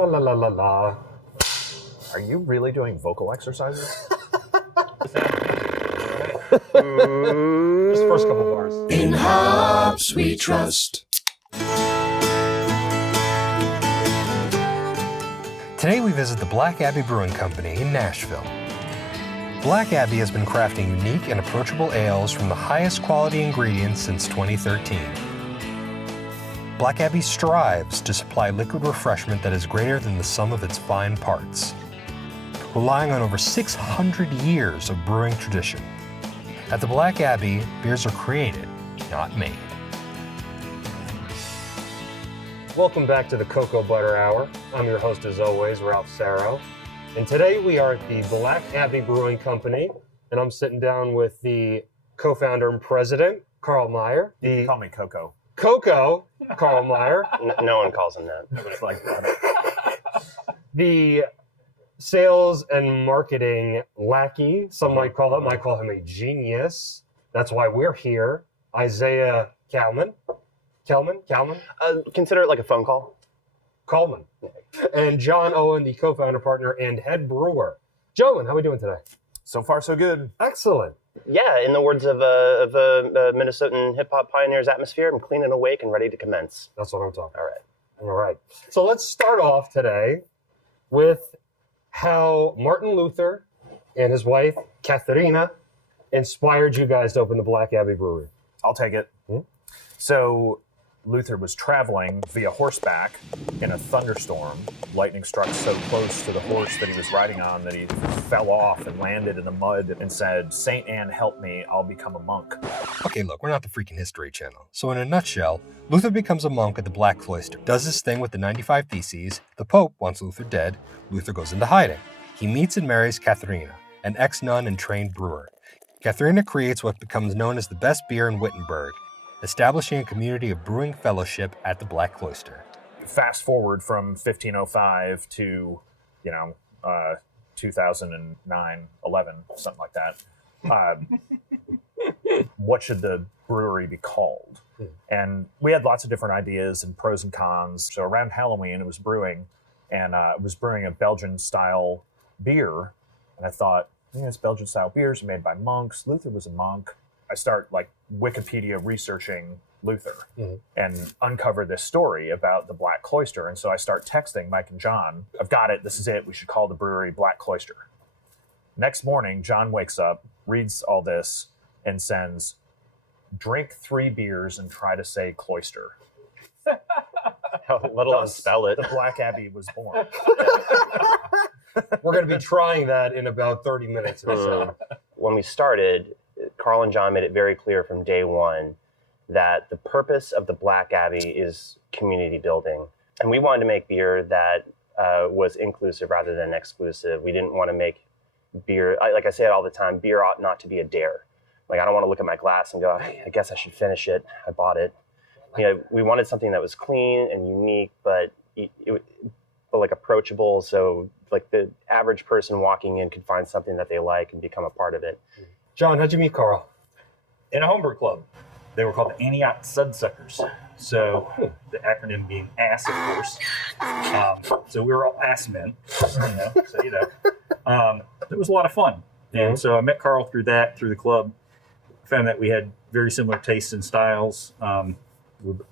La la la la la. Are you really doing vocal exercises? Just first couple bars. In hops we trust. Today we visit the Black Abbey Brewing Company in Nashville. Black Abbey has been crafting unique and approachable ales from the highest quality ingredients since 2013. Black Abbey strives to supply liquid refreshment that is greater than the sum of its fine parts, relying on over 600 years of brewing tradition. At the Black Abbey, beers are created, not made. Welcome back to the Cocoa Butter Hour. I'm your host as always, Ralph Saro. And today we are at the Black Abbey Brewing Company, and I'm sitting down with the co-founder and president, Carl Meyer. You can call me Coco. Coco, Carl Meyer. No one calls him that. Nobody's like that. The sales and marketing lackey, some might call him a genius. That's why we're here. Isaiah Coleman. Consider it like a phone call. Coleman. And John Owen, the co-founder, partner, and head brewer. Gentlemen, how are we doing today? So far, so good. Excellent. Yeah, in the words of a Minnesotan hip-hop pioneer's atmosphere, I'm clean and awake and ready to commence. That's what I'm talking about. All All right. So let's start off today with how Martin Luther and his wife, Katharina, inspired you guys to open the Black Abbey Brewery. I'll take it. So Luther was traveling via horseback in a thunderstorm. Lightning struck so close to the horse that he was riding on that he fell off and landed in the mud and said, "Saint Anne, help me, I'll become a monk." Okay, look, we're not the freaking History Channel. So in a nutshell, Luther becomes a monk at the Black Cloister, does his thing with the 95 Theses, the Pope wants Luther dead, Luther goes into hiding. He meets and marries Katharina, an ex-nun and trained brewer. Katharina creates what becomes known as the best beer in Wittenberg, establishing a community of brewing fellowship at the Black Cloister. Fast forward from 1505 to, 2009, 11, something like that. What should the brewery be called? And we had lots of different ideas and pros and cons. So around Halloween, it was brewing, and it was brewing a Belgian-style beer. And I thought, this Belgian-style beers are made by monks. Luther was a monk. I start Wikipedia researching Luther and uncover this story about the Black Cloister. And so I start texting Mike and John, "I've got it, this is it, we should call the brewery Black Cloister." Next morning, John wakes up, reads all this, and sends, "Drink 3 beers and try to say cloister." Let alone spell it. The Black Abbey was born. We're going to be trying that in about 30 minutes or so. When we started, Carl and John made it very clear from day one that the purpose of the Black Abbey is community building. And we wanted to make beer that was inclusive rather than exclusive. We didn't want to make beer, like I say it all the time, beer ought not to be a dare. I don't want to look at my glass and go, I guess I should finish it. I bought it. We wanted something that was clean and unique, but approachable. So the average person walking in could find something that they like and become a part of it. John, how'd you meet Carl? In a homebrew club. They were called the Antioch Sudsuckers. So the acronym being ASS, of course. So we were all ass men, It was a lot of fun. And so I met Carl through the club. Found that we had very similar tastes and styles.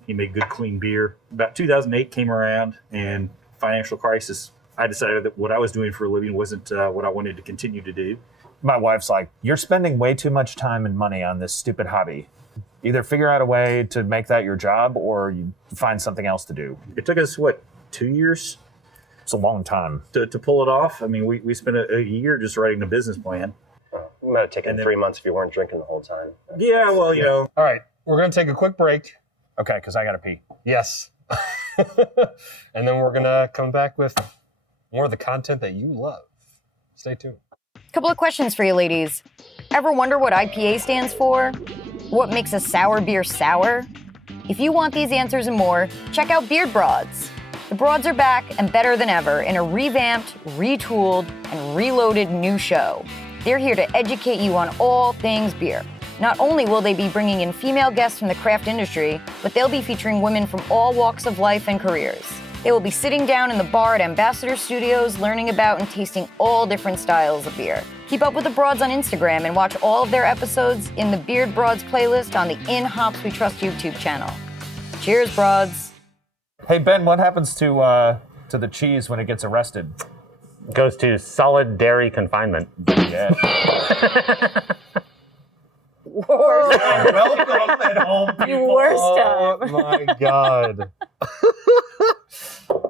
He made good, clean beer. About 2008 came around, and financial crisis. I decided that what I was doing for a living wasn't what I wanted to continue to do. My wife's like, "You're spending way too much time and money on this stupid hobby. Either figure out a way to make that your job or you find something else to do." It took us, 2 years? It's a long time. To pull it off. I mean, we spent a year just writing a business plan. It might have taken 3 months if you weren't drinking the whole time. Yeah, well, All right, we're going to take a quick break. Okay, because I got to pee. Yes. And then we're going to come back with more of the content that you love. Stay tuned. Couple of questions for you ladies. Ever wonder what IPA stands for? What makes a sour beer sour? If you want these answers and more, check out Beard Broads. The Broads are back and better than ever in a revamped, retooled, and reloaded new show. They're here to educate you on all things beer. Not only will they be bringing in female guests from the craft industry, but they'll be featuring women from all walks of life and careers. They will be sitting down in the bar at Ambassador Studios, learning about and tasting all different styles of beer. Keep up with the Broads on Instagram and watch all of their episodes in the Beard Broads playlist on the In Hops We Trust YouTube channel. Cheers, Broads. Hey, Ben, what happens to the cheese when it gets arrested? Goes to solid dairy confinement. Yeah. Welcome at home, people. You worst Oh time. my God.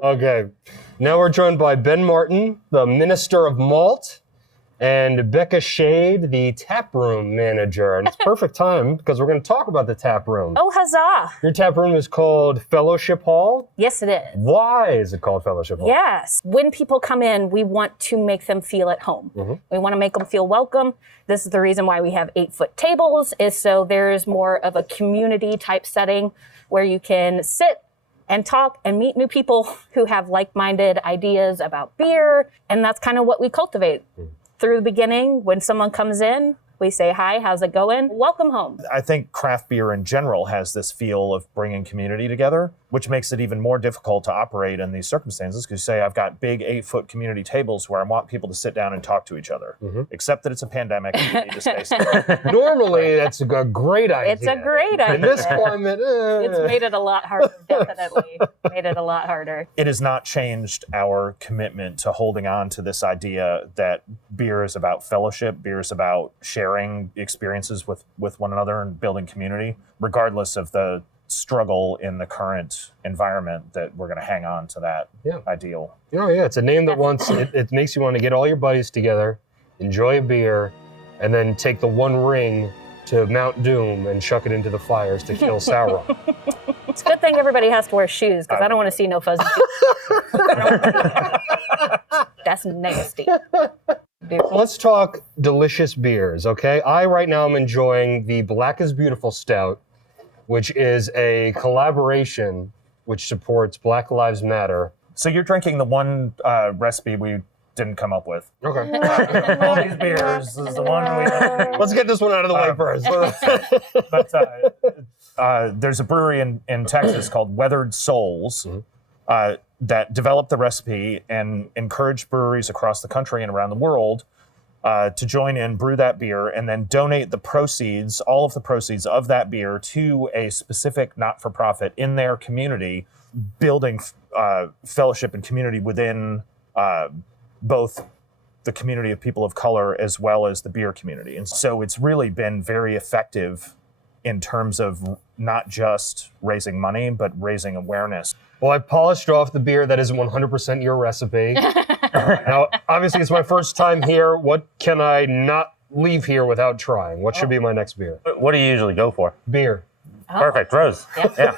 Okay, now we're joined by Ben Martin, the Minister of Malt, and Becca Shade, the taproom manager. And it's perfect time because we're going to talk about the tap room. Oh, huzzah. Your tap room is called Fellowship Hall. Yes, it is. Why is it called Fellowship Hall? Yes. When people come in, we want to make them feel at home. We want to make them feel welcome. This is the reason why we have 8-foot tables, is so there's more of a community type setting where you can sit and talk and meet new people who have like-minded ideas about beer. And that's kind of what we cultivate. Through the beginning, when someone comes in, we say, hi, how's it going? Welcome home. I think craft beer in general has this feel of bringing community together, which makes it even more difficult to operate in these circumstances. Because say I've got big 8-foot community tables where I want people to sit down and talk to each other. Except that it's a pandemic and you need to stay safe. Normally, that's a great idea. It's a great idea. In this climate, It's made it a lot harder, definitely. Made it a lot harder. It has not changed our commitment to holding on to this idea that beer is about fellowship, beer is about sharing experiences with one another and building community, regardless of the struggle in the current environment, that we're going to hang on to that ideal. Oh yeah, it's a name that it makes you want to get all your buddies together, enjoy a beer, and then take the one ring to Mount Doom and chuck it into the fires to kill Saro. It's a good thing everybody has to wear shoes, because I don't want to see no fuzzy shoes. That's nasty. Let's talk delicious beers, okay? I right now am enjoying the Black is Beautiful Stout, which is a collaboration which supports Black Lives Matter. So you're drinking the one recipe we didn't come up with. Okay. All these beers is the one we... Let's get this one out of the way first. But there's a brewery in Texas called Weathered Souls that developed the recipe and encouraged breweries across the country and around the world to join in, brew that beer, and then donate the proceeds, all of the proceeds of that beer, to a specific not-for-profit in their community, building fellowship and community within both the community of people of color as well as the beer community. And so it's really been very effective in terms of not just raising money, but raising awareness. Well, I polished off the beer that isn't 100% your recipe. Now, obviously, it's my first time here. What can I not leave here without trying? What should be my next beer? What do you usually go for? Beer. Perfect, Rose. Yeah.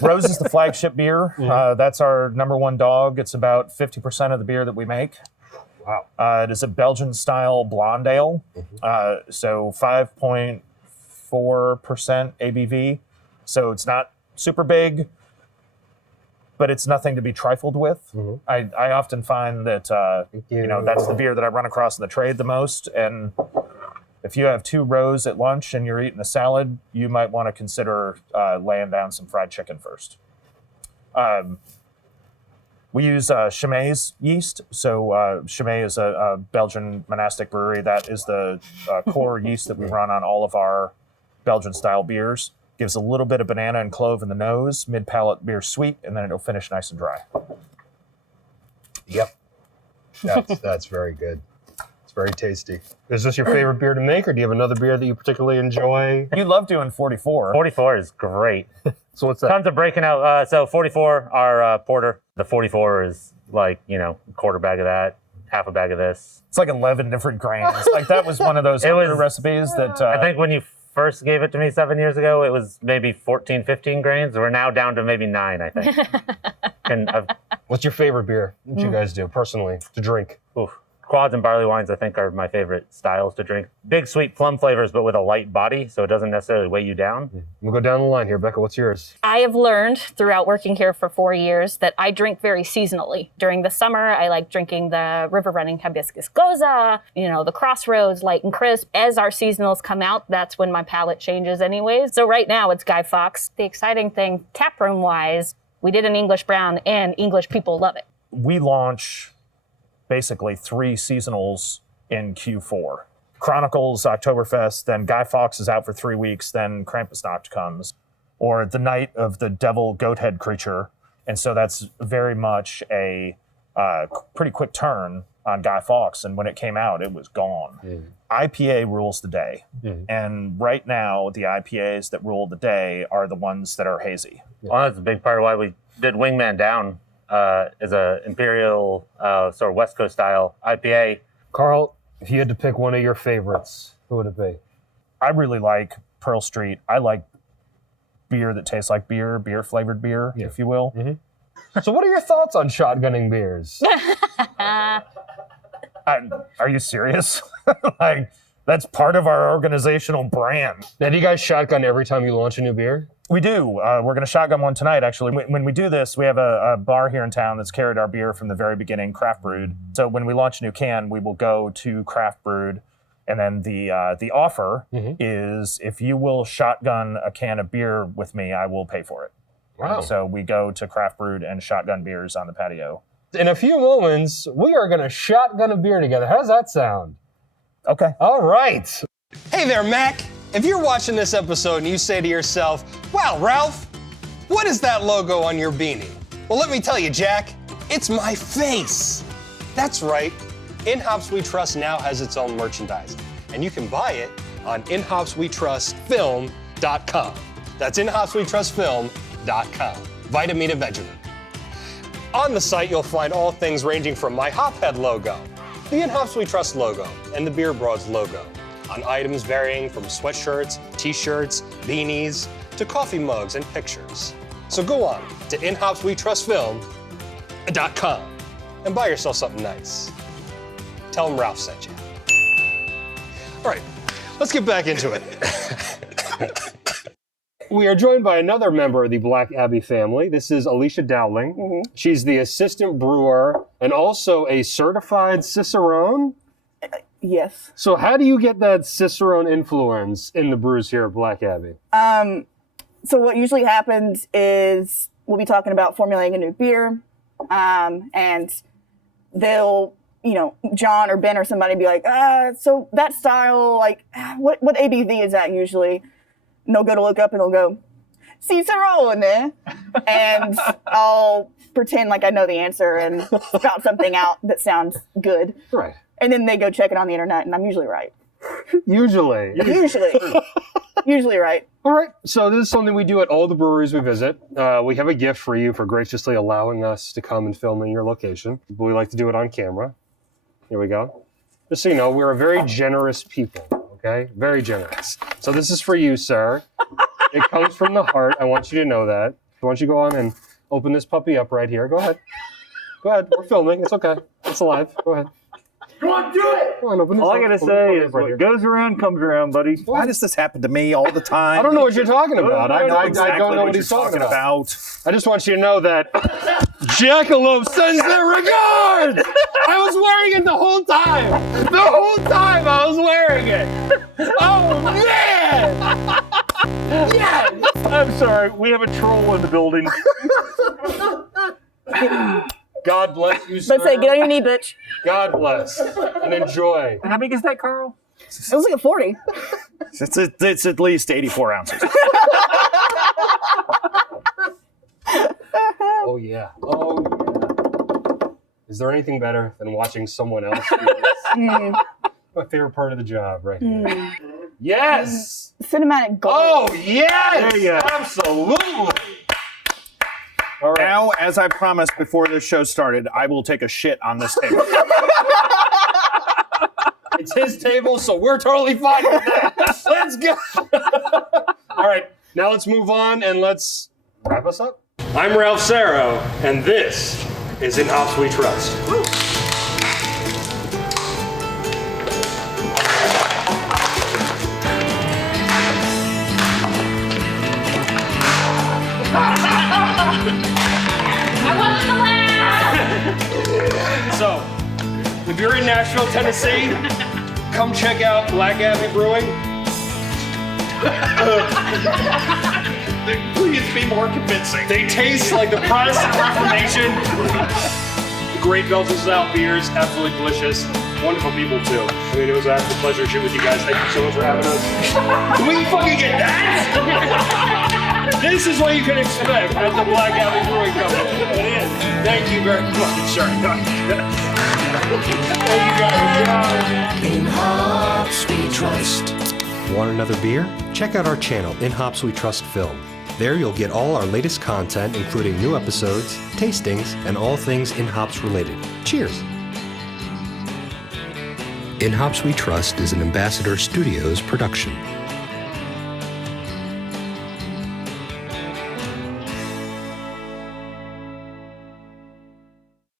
Rose is the flagship beer. That's our number one dog. It's about 50% of the beer that we make. Wow. It is a Belgian-style blonde ale, so 5.4% ABV. So it's not super big, but it's nothing to be trifled with. I often find that that's the beer that I run across in the trade the most. And if you have 2 rows at lunch and you're eating a salad, you might want to consider laying down some fried chicken first. We use Chimay yeast. So Chimay is a Belgian monastic brewery. That is the core yeast that we run on all of our Belgian-style beers. Gives a little bit of banana and clove in the nose, mid-palate beer sweet, and then it'll finish nice and dry. Yep. That's very good. It's very tasty. Is this your favorite beer to make, or do you have another beer that you particularly enjoy? You love doing 44. 44 is great. So what's that? Tons of breaking out. So 44, our porter. The 44 is like, a quarter bag of that, half a bag of this. It's like 11 different grains. Like that was one of those recipes that... I think when you first gave it to me 7 years ago, it was maybe 14, 15 grains. We're now down to maybe 9, I think. What's your favorite beer that you guys do personally to drink? Quads and barley wines, I think, are my favorite styles to drink. Big, sweet plum flavors, but with a light body, so it doesn't necessarily weigh you down. We'll go down the line here. Becca, what's yours? I have learned throughout working here for 4 years that I drink very seasonally. During the summer, I like drinking the river running hibiscus goza, the Crossroads light and crisp. As our seasonals come out, that's when my palate changes anyways. So right now it's Guy Fawkes. The exciting thing, taproom wise, We did an English brown, and English people love it. We launch basically 3 seasonals in Q4. Chronicles, Oktoberfest, then Guy Fawkes is out for 3 weeks, then Krampusnacht comes, or the night of the devil goat-head creature. And so that's very much a pretty quick turn on Guy Fawkes, and when it came out, it was gone. IPA rules the day. And right now, the IPAs that rule the day are the ones that are hazy. Well, that's a big part of why we did Wingman Down as a imperial sort of West Coast style IPA. Carl, if you had to pick one of your favorites, who would it be? I really like Pearl Street. I like beer that tastes like beer, beer-flavored beer, if you will. So what are your thoughts on shotgunning beers? Are you serious? Like, that's part of our organizational brand. Now, do you guys shotgun every time you launch a new beer? We do. We're going to shotgun one tonight, actually. When we do this, we have a bar here in town that's carried our beer from the very beginning, craft brewed. So when we launch a new can, we will go to craft brewed. And then the offer is, if you will shotgun a can of beer with me, I will pay for it. Wow. And so we go to craft brewed and shotgun beers on the patio. In a few moments, we are going to shotgun a beer together. How does that sound? Okay. All right. Hey there, Mac. If you're watching this episode and you say to yourself, wow, Ralph, what is that logo on your beanie? Well, let me tell you, Jack, it's my face. That's right. In Hops We Trust now has its own merchandising, and you can buy it on inhopswetrustfilm.com. That's inhopswetrustfilm.com. Vitamina Benjamin. On the site, you'll find all things ranging from my Hophead logo, the In Hops We Trust logo, and the Beer Broads logo, on items varying from sweatshirts, t-shirts, beanies, to coffee mugs and pictures. So go on to inhopswetrustfilm.com and buy yourself something nice. Tell them Ralph sent you. All right, let's get back into it. We are joined by another member of the Black Abbey family. This is Alicia Dowling. She's the assistant brewer and also a certified Cicerone. Yes. So how do you get that Cicerone influence in the brews here at Black Abbey? So what usually happens is we'll be talking about formulating a new beer, and they'll, John or Ben or somebody be like, so that style, like, what ABV is that usually? And they'll go to look up and they'll go, Cicerone. And I'll pretend like I know the answer and spout something out that sounds good. Right. And then they go check it on the internet, and I'm usually right. Usually right. All right. So this is something we do at all the breweries we visit. We have a gift for you for graciously allowing us to come and film in your location. But we like to do it on camera. Here we go. Just so you know, we're a very generous people, okay? Very generous. So this is for you, sir. It comes from the heart. I want you to know that. Why don't you go on and open this puppy up right here. Go ahead. Go ahead. We're filming. It's okay. It's alive. Go ahead. Go on, do it! Go on, open this All up. I gotta Open say this is, right what here. goes around comes around, buddy. Why does this happen to me all the time? I don't know what you're talking about. I don't Exactly know what he's you're talking about. I just want you to know that Jackalope sends their regards! I was wearing it the whole time! The whole time I was wearing it! Oh, man! Yes! I'm sorry, we have a troll in the building. God bless you, sir. Let's say, get on your knee, bitch. God bless. And enjoy. How big is that, Carl? It was like a 40. It's at least 84 ounces. Oh, yeah. Oh, yeah. Is there anything better than watching someone else do this? My favorite part of the job right here. Yes! Cinematic gold. Oh, yes! There you go. Absolutely! All right. Now, as I promised before this show started, I will take a shit on this table. It's his table, so we're totally fine with that. Let's go. All right, now let's move on and let's wrap us up. I'm Ralph Saro, and this is In Hops We Trust. So, if you're in Nashville, Tennessee, come check out Black Abbey Brewing. Please be more convincing. They taste like the Protestant Reformation. Great Belgian style beers, absolutely delicious. Wonderful people too. I mean, it was an actual pleasure to shoot with you guys. Thank you so much for having us. Do we fucking get that? This is what you can expect at the Black Abbey Brewing Company. It is. Thank you very much. Sorry. Thank you guys. In hops we trust. Want another beer? Check out our channel, In Hops We Trust Film. There you'll get all our latest content, including new episodes, tastings, and all things In Hops related. Cheers! In Hops We Trust is an Ambassador Studios production.